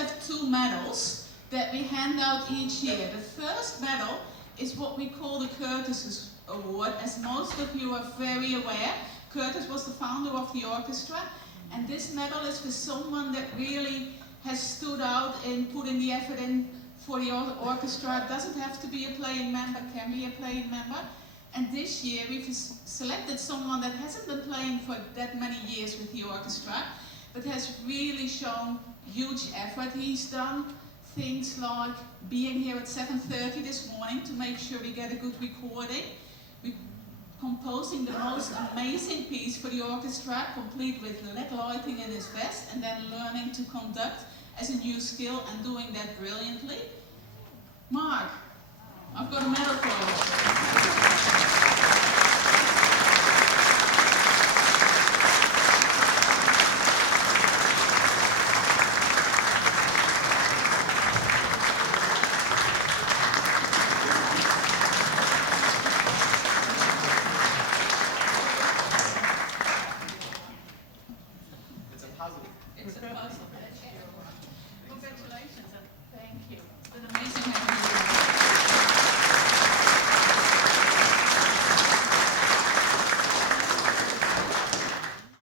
have two medals that we hand out each year. The first medal is what we call the Curtis Award. As most of you are very aware, Curtis was the founder of the orchestra, and this medal is for someone that really has stood out and put in the effort in for the orchestra. It doesn't have to be a playing member, can be a playing member. And this year we've selected someone that hasn't been playing for that many years with the orchestra, but has really shown huge effort. He's done things like being here at 7:30 this morning to make sure we get a good recording. We're composing the most amazing piece for the orchestra, complete with LED lighting in his vest, and then learning to conduct as a new skill and doing that brilliantly. Mark, I've got a medal for you. It's a puzzle. Congratulations and thank you. It's been amazing having you.